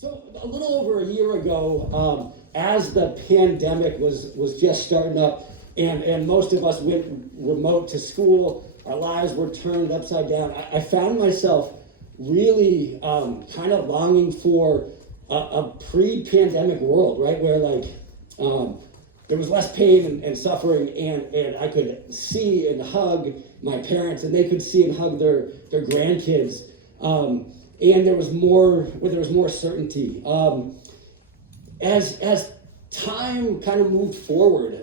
So a little over a year ago, as the pandemic was just starting up, and most of us went remote to school, our lives were turned upside down. I found myself really kind of longing for a pre-pandemic world, right, where there was less pain and suffering, and I could see and hug my parents, and they could see and hug their grandkids. And there was more certainty. As time kind of moved forward,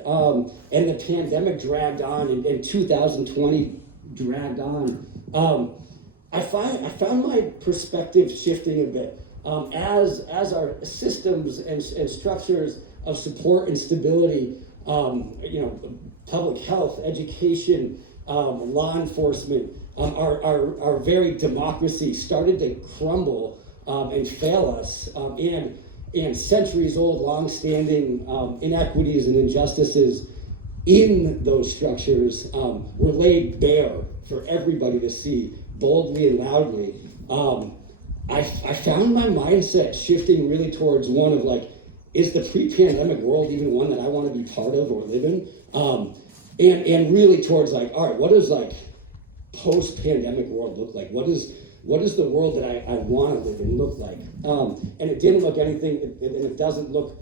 and the pandemic dragged on, and 2020 dragged on, I found my perspective shifting a bit. As our systems and structures of support and stability, public health, education, law enforcement, our very democracy started to crumble and fail us, and centuries-old, long-standing inequities and injustices in those structures were laid bare for everybody to see boldly and loudly. I found my mindset shifting really towards one of is the pre-pandemic world even one that I want to be part of or live in? And really towards all right, what does post-pandemic world look like? What is the world that I want to live in look like? And it didn't look anything, and it doesn't look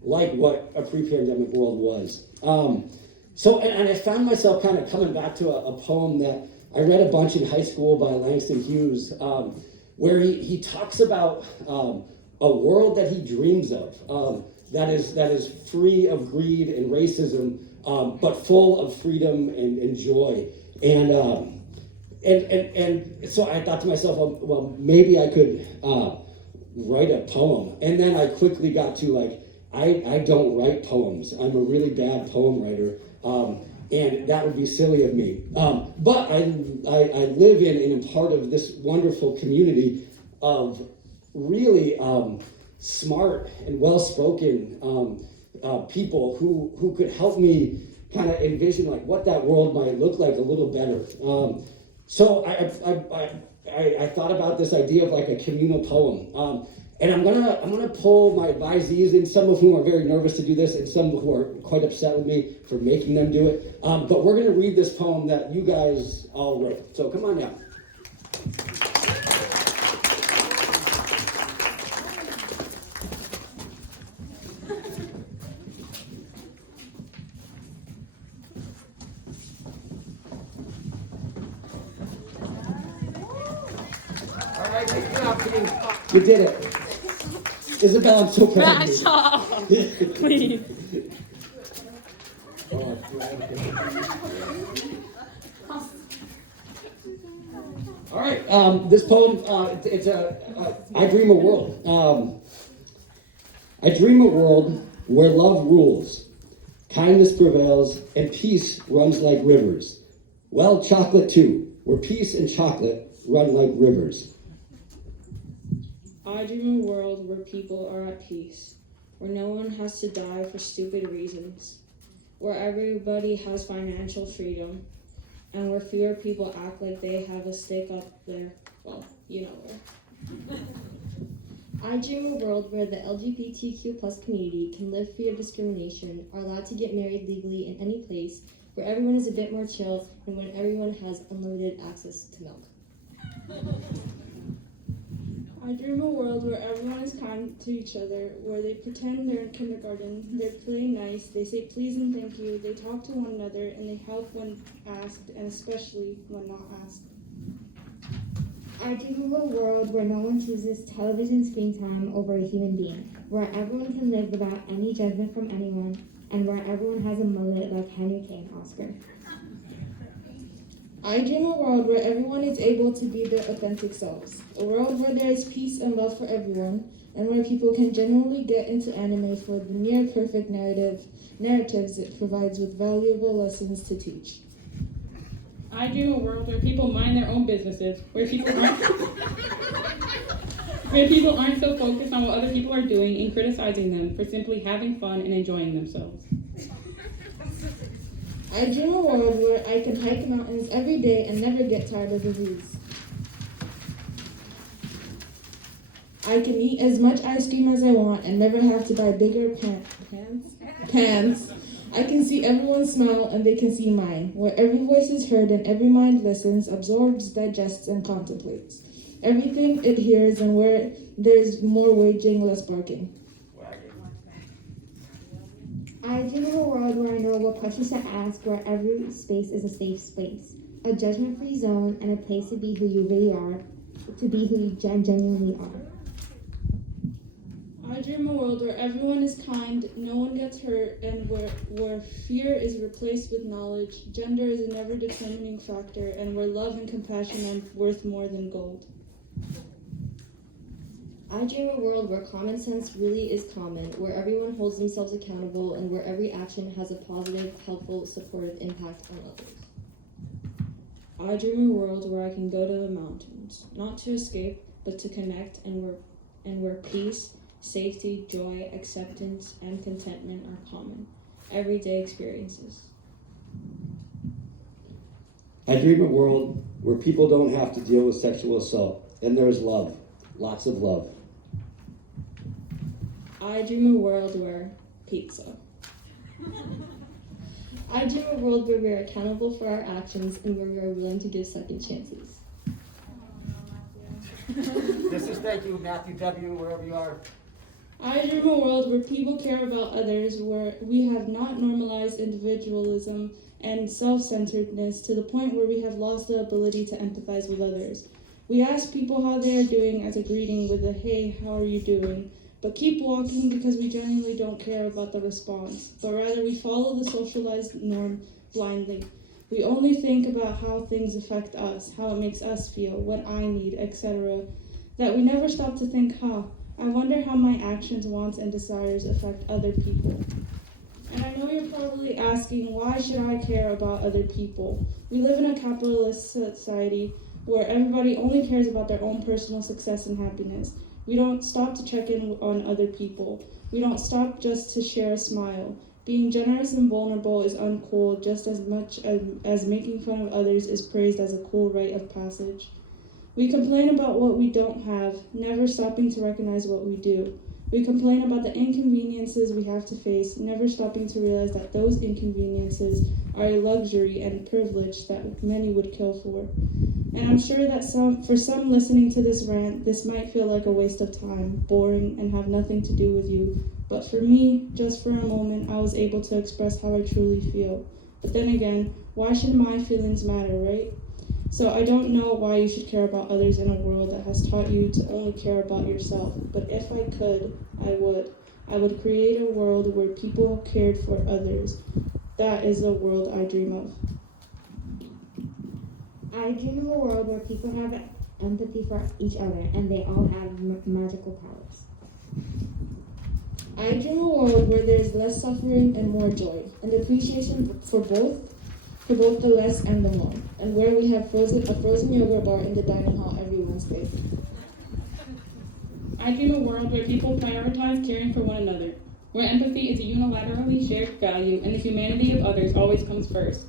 like what a pre-pandemic world was. And I found myself kind of coming back to a poem that I read a bunch in high school by Langston Hughes, where he talks about a world that he dreams of, that is free of greed and racism, but full of freedom and joy. And so I thought to myself, well, maybe I could write a poem. And then I quickly got to I don't write poems. I'm a really bad poem writer, and that would be silly of me. But I live in and am part of this wonderful community of really smart and well-spoken people who could help me kind of envision what that world might look like a little better. So I thought about this idea of a communal poem, and I'm gonna pull my advisees in, some of whom are very nervous to do this, and some who are quite upset with me for making them do it. But we're gonna read this poem that you guys all wrote. So come on down. You did it. Isabel, I'm so proud of you. Off, please. All right, this poem, it's I dream a world. I dream a world where love rules, kindness prevails, and peace runs like rivers. Well, chocolate too, where peace and chocolate run like rivers. I dream a world where people are at peace, where no one has to die for stupid reasons, where everybody has financial freedom, and where fewer people act like they have a stake up there. Well, you know where. I dream a world where the LGBTQ+ community can live free of discrimination, are allowed to get married legally in any place, where everyone is a bit more chill, and when everyone has unlimited access to milk. I dream a world where everyone is kind to each other, where they pretend they're in kindergarten, they're playing nice, they say please and thank you, they talk to one another, and they help when asked, and especially when not asked. I dream of a world where no one chooses television screen time over a human being, where everyone can live without any judgment from anyone, and where everyone has a mullet like Henry K. and Oscar. I dream a world where everyone is able to be their authentic selves, a world where there is peace and love for everyone, and where people can genuinely get into anime for the near-perfect narratives it provides with valuable lessons to teach. I dream a world where people mind their own businesses, where people aren't so focused on what other people are doing and criticizing them for simply having fun and enjoying themselves. I dream a world where I can hike mountains every day and never get tired of the views. I can eat as much ice cream as I want and never have to buy bigger pans. I can see everyone's smile and they can see mine, where every voice is heard and every mind listens, absorbs, digests, and contemplates. Everything it hears, and where there's more waging, less barking. I dream of a world where I know what questions to ask, where every space is a safe space, a judgment-free zone, and a place to be who you really are, to be who you genuinely are. I dream a world where everyone is kind, no one gets hurt, and where fear is replaced with knowledge, gender is a never-determining factor, and where love and compassion are worth more than gold. I dream a world where common sense really is common, where everyone holds themselves accountable, and where every action has a positive, helpful, supportive impact on others. I dream a world where I can go to the mountains, not to escape, but to connect, and where peace, safety, joy, acceptance, and contentment are common, everyday experiences. I dream a world where people don't have to deal with sexual assault, and there's love, lots of love. I dream a world where pizza. I dream a world where we are accountable for our actions and where we are willing to give second chances. This is thank you, Matthew W., wherever you are. I dream a world where people care about others, where we have not normalized individualism and self-centeredness to the point where we have lost the ability to empathize with others. We ask people how they are doing as a greeting with a "Hey, how are you doing?" but keep walking because we genuinely don't care about the response, but rather we follow the socialized norm blindly. We only think about how things affect us, how it makes us feel, what I need, etc. That we never stop to think, I wonder how my actions, wants, and desires affect other people. And I know you're probably asking, why should I care about other people? We live in a capitalist society where everybody only cares about their own personal success and happiness. We don't stop to check in on other people. We don't stop just to share a smile. Being generous and vulnerable is uncool just as much as making fun of others is praised as a cool rite of passage. We complain about what we don't have, never stopping to recognize what we do. We complain about the inconveniences we have to face, never stopping to realize that those inconveniences are a luxury and privilege that many would kill for. And I'm sure that for some listening to this rant, this might feel like a waste of time, boring, and have nothing to do with you. But for me, just for a moment, I was able to express how I truly feel. But then again, why should my feelings matter, right? So I don't know why you should care about others in a world that has taught you to only care about yourself. But if I could, I would. I would create a world where people cared for others. That is the world I dream of. I dream of a world where people have empathy for each other and they all have magical powers. I dream of a world where there is less suffering and more joy, and appreciation for both the less and the more, and where we have a frozen yogurt bar in the dining hall every Wednesday. I dream a world where people prioritize caring for one another, where empathy is a unilaterally shared value and the humanity of others always comes first,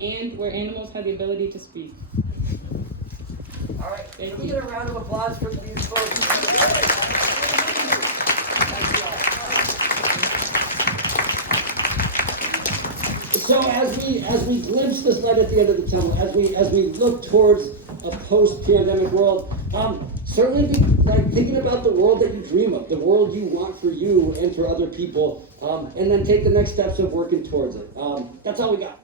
and where animals have the ability to speak. All right, Thank can we you. get a round of applause for these folks? Thank you all. So as we glimpse this light at the end of the tunnel, as we look towards a post-pandemic world, certainly be thinking about the world that you dream of, the world you want for you and for other people, and then take the next steps of working towards it. That's all we got.